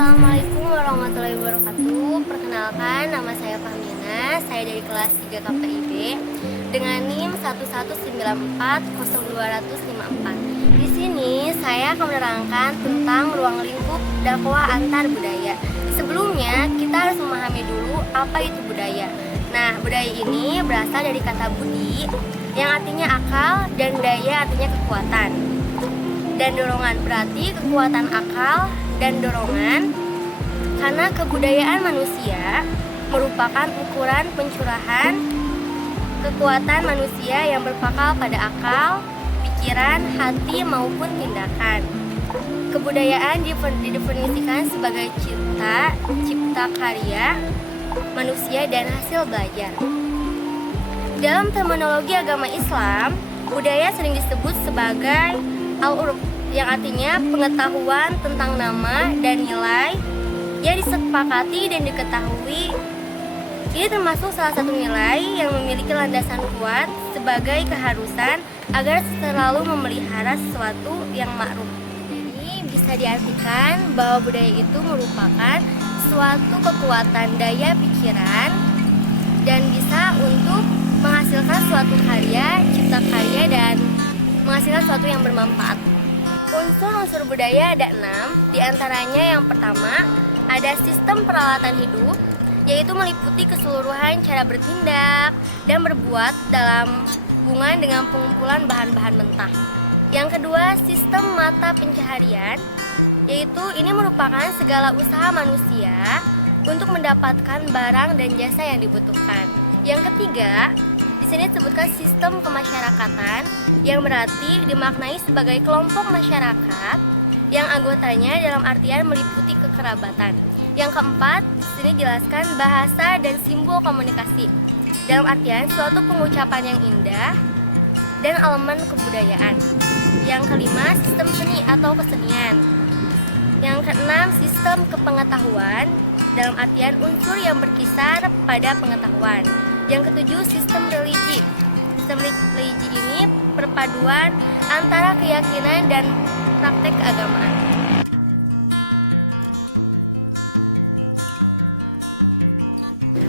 Assalamualaikum warahmatullahi wabarakatuh. Perkenalkan, nama saya Fahmina. Saya dari kelas 3 KPIB dengan NIM 119400254. Di sini saya akan menerangkan tentang ruang lingkup dakwah antar budaya. Sebelumnya kita harus memahami dulu apa itu budaya. Nah, budaya ini berasal dari kata budi yang artinya akal dan daya artinya kekuatan. Dan dorongan berarti kekuatan akal dan dorongan, karena kebudayaan manusia merupakan ukuran pencurahan kekuatan manusia yang berpangkal pada akal, pikiran, hati maupun tindakan. Kebudayaan didefinisikan sebagai cipta karya manusia dan hasil belajar. Dalam terminologi agama Islam, budaya sering disebut sebagai al-urf, yang artinya pengetahuan tentang nama dan nilai yang disepakati dan diketahui. Ini termasuk salah satu nilai yang memiliki landasan kuat sebagai keharusan agar selalu memelihara sesuatu yang ma'ruf. Jadi bisa diartikan bahwa budaya itu merupakan suatu kekuatan daya pikiran dan bisa untuk menghasilkan suatu karya, cipta karya, dan menghasilkan sesuatu yang bermanfaat. Unsur-unsur budaya ada 6, diantaranya yang pertama ada sistem peralatan hidup, yaitu meliputi keseluruhan cara bertindak dan berbuat dalam hubungan dengan pengumpulan bahan-bahan mentah. Yang kedua, sistem mata pencaharian, yaitu ini merupakan segala usaha manusia untuk mendapatkan barang dan jasa yang dibutuhkan. Yang ketiga, di sini disebutkan sistem kemasyarakatan, yang berarti dimaknai sebagai kelompok masyarakat yang anggotanya dalam artian meliputi kekerabatan. Yang keempat, di sini jelaskan bahasa dan simbol komunikasi, dalam artian suatu pengucapan yang indah dan elemen kebudayaan. Yang kelima, sistem seni atau kesenian. Yang keenam, sistem kepengetahuan, dalam artian unsur yang berkisar pada pengetahuan. Yang ketujuh, sistem religi. Sistem religi ini perpaduan antara keyakinan dan praktek keagamaan.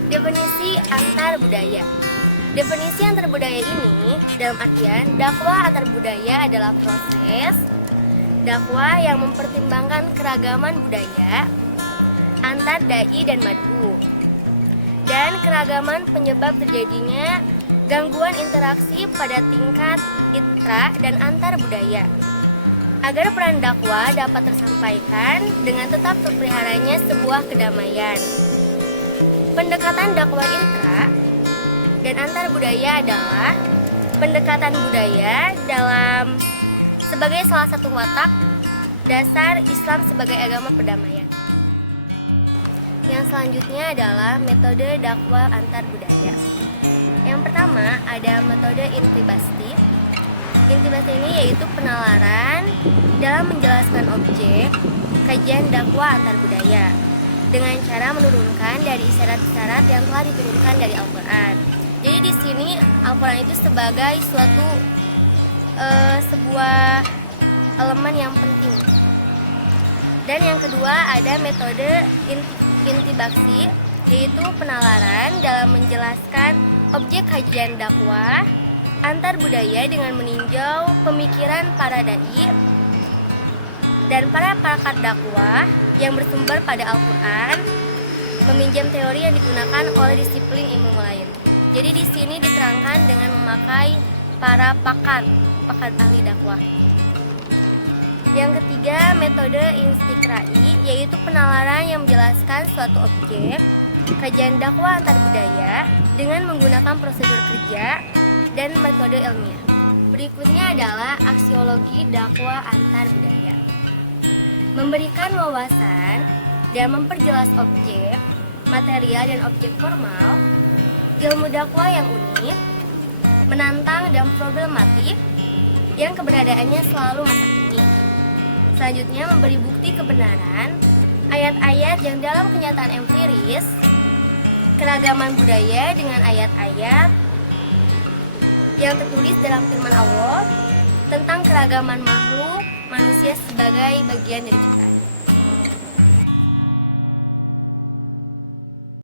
Definisi antar budaya. Definisi antar budaya ini dalam artian dakwah antar budaya adalah proses dakwah yang mempertimbangkan keragaman budaya antar dai dan mad'u dan keragaman penyebab terjadinya gangguan interaksi pada tingkat intra dan antar budaya, agar peran dakwah dapat tersampaikan dengan tetap terpeliharanya sebuah kedamaian. Pendekatan dakwah intra dan antar budaya adalah pendekatan budaya dalam sebagai salah satu watak dasar Islam sebagai agama perdamaian. Yang selanjutnya adalah metode dakwah antar budaya. Yang pertama ada metode intibasti. Intibasti ini yaitu penalaran dalam menjelaskan objek kajian dakwah antar budaya dengan cara menurunkan dari isyarat-isyarat yang telah diturunkan dari Al-Quran. Jadi di sini Al-Quran itu sebagai sebuah elemen yang penting. Dan yang kedua ada metode intibasti, yaitu penalaran dalam menjelaskan objek kajian dakwah antar budaya dengan meninjau pemikiran para dai dan para pakar dakwah yang bersumber pada Al-Quran, meminjam teori yang digunakan oleh disiplin ilmu lain. Jadi di sini diterangkan dengan memakai para pakar ahli dakwah. Yang ketiga, metode instikrai, yaitu penalaran yang menjelaskan suatu objek kajian dakwah antar budaya dengan menggunakan prosedur kerja dan metode ilmiah. Berikutnya adalah aksiologi dakwah antar budaya. Memberikan wawasan dan memperjelas objek, material dan objek formal, ilmu dakwah yang unik, menantang dan problematik yang keberadaannya selalu masa kini. Selanjutnya memberi bukti kebenaran ayat-ayat yang dalam kenyataan empiris, keragaman budaya dengan ayat-ayat yang tertulis dalam firman Allah tentang keragaman makhluk manusia sebagai bagian dari ciptaan.